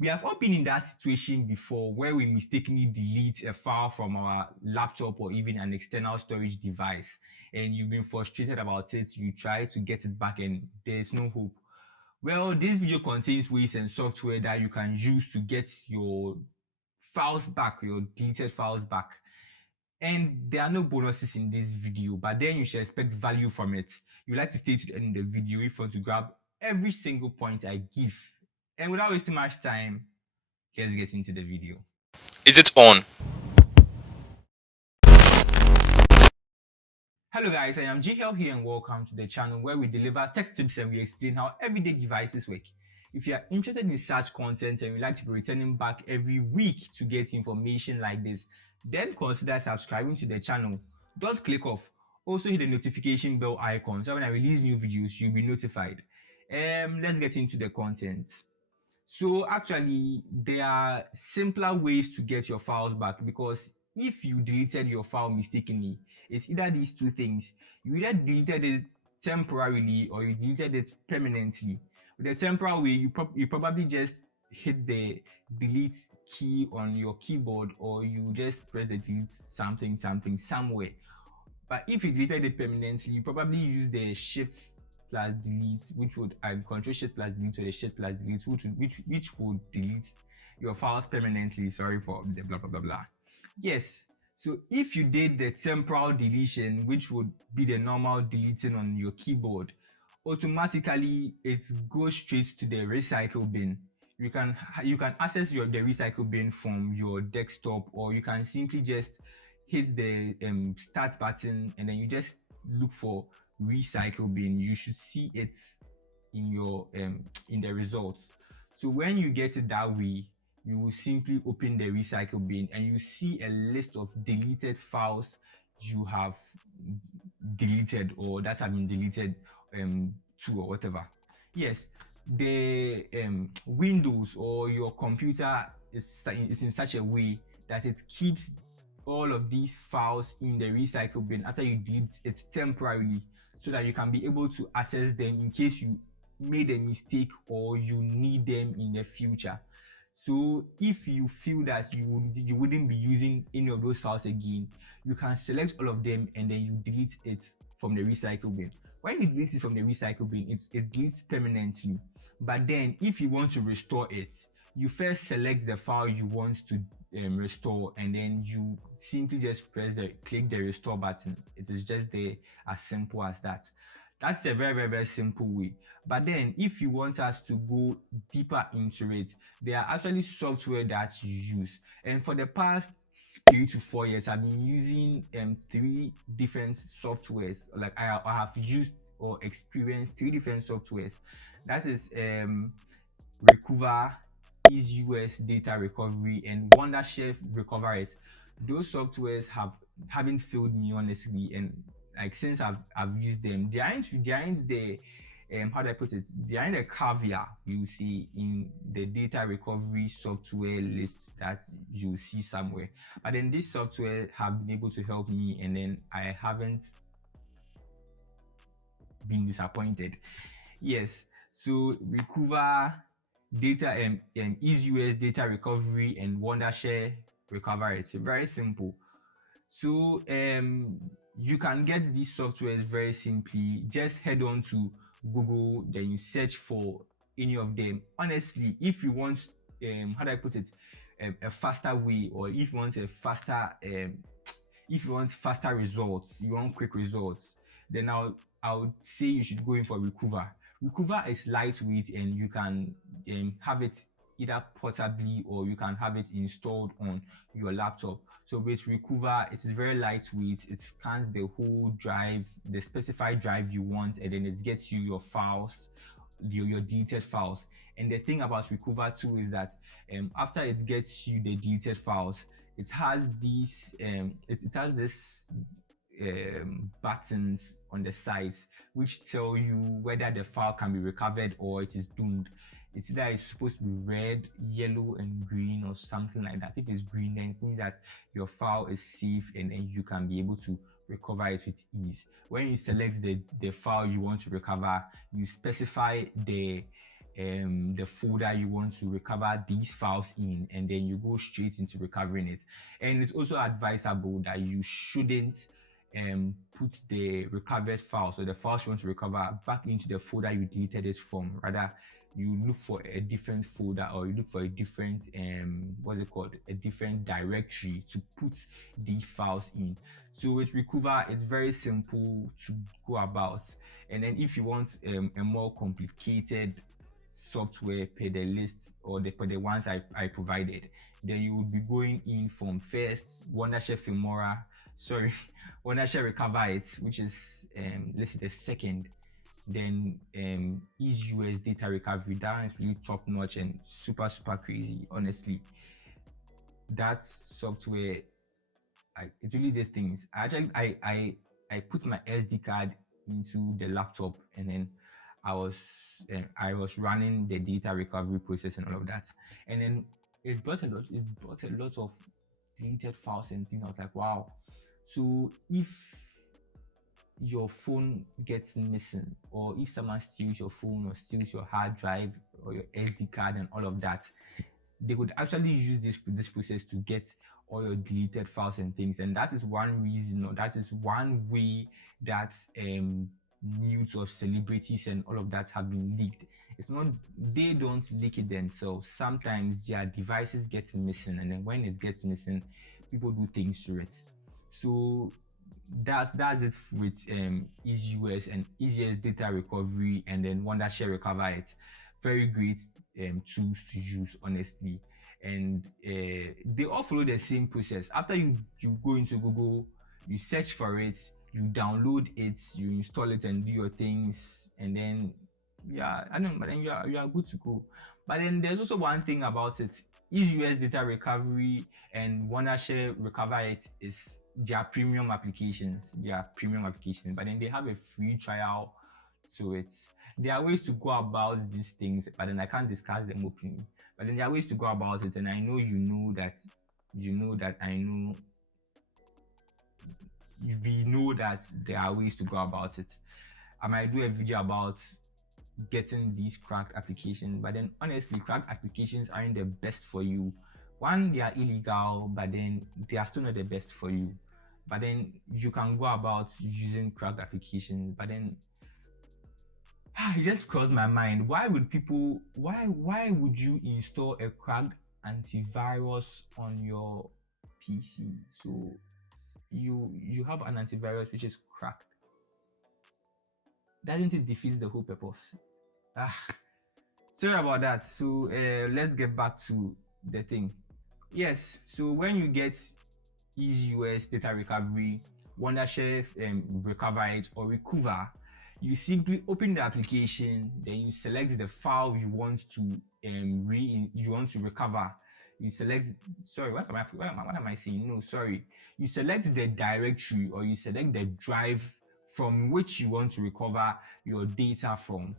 We have all been in that situation before where we mistakenly delete a file from our laptop or even an external storage device, and you've been frustrated about it. You try to get it back and there's no hope. Well, this video contains ways and software that you can use to get your files back, your deleted files back. And there are no bonuses in this video, but then you should expect value from it. You like to stay to the end of the video if you want to grab every single point I give. And without wasting much time, let's get into the video. Is it on? Hello guys, I am Jehiel here and welcome to the channel where we deliver tech tips and we explain how everyday devices work. If you are interested in such content and you like to be returning back every week to get information like this, then consider subscribing to the channel. Don't click off. Also hit the notification bell icon so when I release new videos, you'll be notified. Let's get into the content. So actually, there are simpler ways to get your files back, because if you deleted your file mistakenly, it's either these two things. You either deleted it temporarily or you deleted it permanently. With the temporary way, you probably just hit the delete key on your keyboard, or you just press the delete something somewhere. But if you deleted it permanently, you probably use the shift plus delete, which would control shift plus delete, or the shift plus delete, which would delete your files permanently. Sorry for the blah blah blah blah. Yes. So if you did the temporal deletion, which would be the normal deleting on your keyboard, automatically it goes straight to the recycle bin. You can access the recycle bin from your desktop, or you can simply just hit the start button and then you just look for recycle bin. You should see it in your in the results. So when you get it that way, you will simply open the recycle bin and you see a list of deleted files you have deleted or that have been deleted to or whatever. Yes, the Windows or your computer is in such a way that it keeps all of these files in the recycle bin after you delete it temporarily, so that you can be able to access them in case you made a mistake or you need them in the future. So if you feel that you wouldn't be using any of those files again, you can select all of them and then you delete it from the recycle bin. When you delete it from the recycle bin, it deletes permanently. But then if you want to restore it, you first select the file you want to restore, and then you simply just click the restore button. It is just there, as simple as that. That's a very simple way. But then if you want us to go deeper into it, there are actually software that you use. And for the past 3 to 4 years, I've been using three different softwares. Like I have used or experienced three different softwares. That is Recover, US Data Recovery, and Wondershare Recover It. Those softwares haven't failed me, honestly, and like since I've used them, they aren't the how do I put it? They aren't the caviar you see in the data recovery software list that you see somewhere. But then this software have been able to help me, and then I haven't been disappointed. Yes, so Recover Data US Data Recovery and Wondershare Recover. It's very simple. So you can get these softwares very simply. Just head on to Google, then you search for any of them. Honestly, if you want how do I put it, a faster way, or if you want a faster if you want faster results, you want quick results, then I would say you should go in for Recover. Recover is lightweight and you can have it either portably or you can have it installed on your laptop. So with Recover, it is very lightweight. It scans the whole drive, the specified drive you want, and then it gets you your files, your deleted files. And the thing about Recover too is that after it gets you the deleted files, it has these it has this buttons on the sides which tell you whether the file can be recovered or it is doomed. It's either it's supposed to be red, yellow, and green, or something like that. If it's green, then it means that your file is safe and then you can be able to recover it with ease. When you select the file you want to recover, you specify the the folder you want to recover these files in, and then you go straight into recovering it. And it's also advisable that you shouldn't put the recovered files or the files you want to recover back into the folder you deleted it from. Rather, you look for a different folder, or you look for a different what's it called, a different directory to put these files in. So with Recover, it's very simple to go about. And then if you want a more complicated software per the list or per the ones I provided, then you would be going in from first Wondershare Filmora, sorry, Wondershare Recover It, which is let's say the second. Then EaseUS Data Recovery, that is really top notch and super crazy. Honestly, that software, it really does things. I put my SD card into the laptop, and then I was running the data recovery process and all of that, and then it brought a lot of deleted files and things. I was like, wow. So if your phone gets missing, or if someone steals your phone or steals your hard drive or your SD card and all of that, they could actually use this process to get all your deleted files and things. And that is one reason, or that is one way that news of celebrities and all of that have been leaked. It's not, they don't leak it themselves. Sometimes their devices get missing, and then when it gets missing, people do things to it. So that's it with EaseUS and EaseUS Data Recovery, and then Wondershare Recover It. Very great tools to use, honestly. And they all follow the same process. After you go into Google, you search for it, you download it, you install it and do your things, and then but then you are good to go. But then there's also one thing about it. EaseUS Data Recovery and Wondershare Recover It is their premium applications. But then they have a free trial to it. There are ways to go about these things, but then I can't discuss them openly. But then there are ways to go about it, and I know you know that I know we know that there are ways to go about it. I might do a video about getting these cracked applications, but then honestly, cracked applications aren't the best for you. One, they are illegal, but then they are still not the best for you. But then you can go about using cracked applications. But then it just crossed my mind, why would you install a cracked antivirus on your PC? So you have an antivirus which is cracked. Doesn't it defeat the whole purpose? Sorry about that. So let's get back to the thing. Yes, so when you get EaseUS Data Recovery, Wondershare Recover It, or Recover, you simply open the application, then you select the file you want to recover. You select, sorry, what am I saying? No, sorry. You select the directory, or you select the drive from which you want to recover your data from.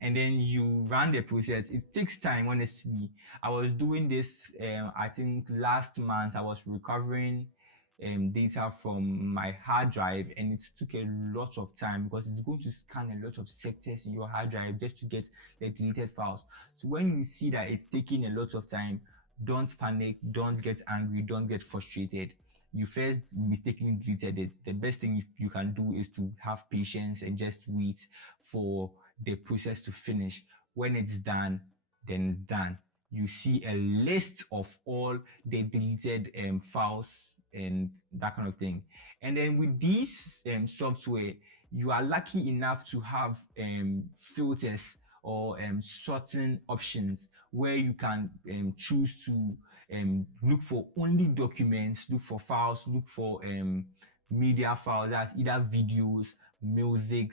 And then you run the process. It takes time, honestly. I was doing this, I think last month. I was recovering data from my hard drive, and it took a lot of time because it's going to scan a lot of sectors in your hard drive just to get the deleted files. So when you see that it's taking a lot of time, don't panic, don't get angry, don't get frustrated. You first mistakenly deleted it. The best thing you can do is to have patience and just wait for the process to finish. When it's done, then it's done. You see a list of all the deleted files and that kind of thing. And then with this software, you are lucky enough to have filters or sorting options where you can choose to look for only documents, look for files, look for media files, that's either videos, music,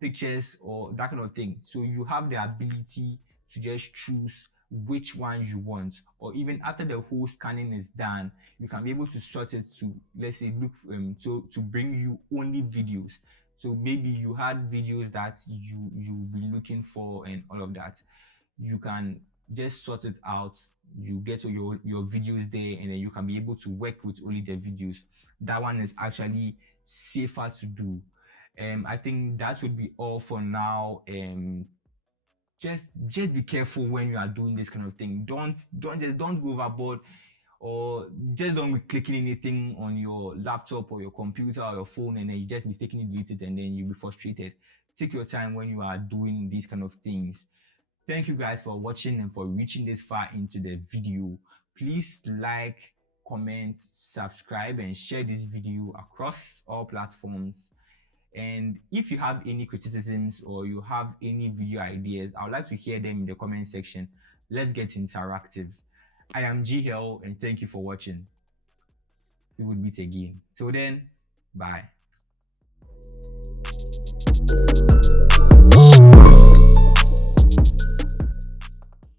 pictures, or that kind of thing. So you have the ability to just choose which one you want, or even after the whole scanning is done, you can be able to sort it to, let's say, look to bring you only videos. So maybe you had videos that you'll be looking for and all of that. You can just sort it out. You get your videos there, and then you can be able to work with only the videos. That one is actually safer to do. I think that would be all for now. Just be careful when you are doing this kind of thing. Don't go overboard, or just don't be clicking anything on your laptop or your computer or your phone and then you just mistakenly delete it and then you'll be frustrated. Take your time when you are doing these kind of things. Thank you guys for watching and for reaching this far into the video. Please like, comment, subscribe, and share this video across all platforms. And if you have any criticisms or you have any video ideas, I would like to hear them in the comment section. Let's get interactive. I am Jehiel and thank you for watching. We will meet again. Till then, bye.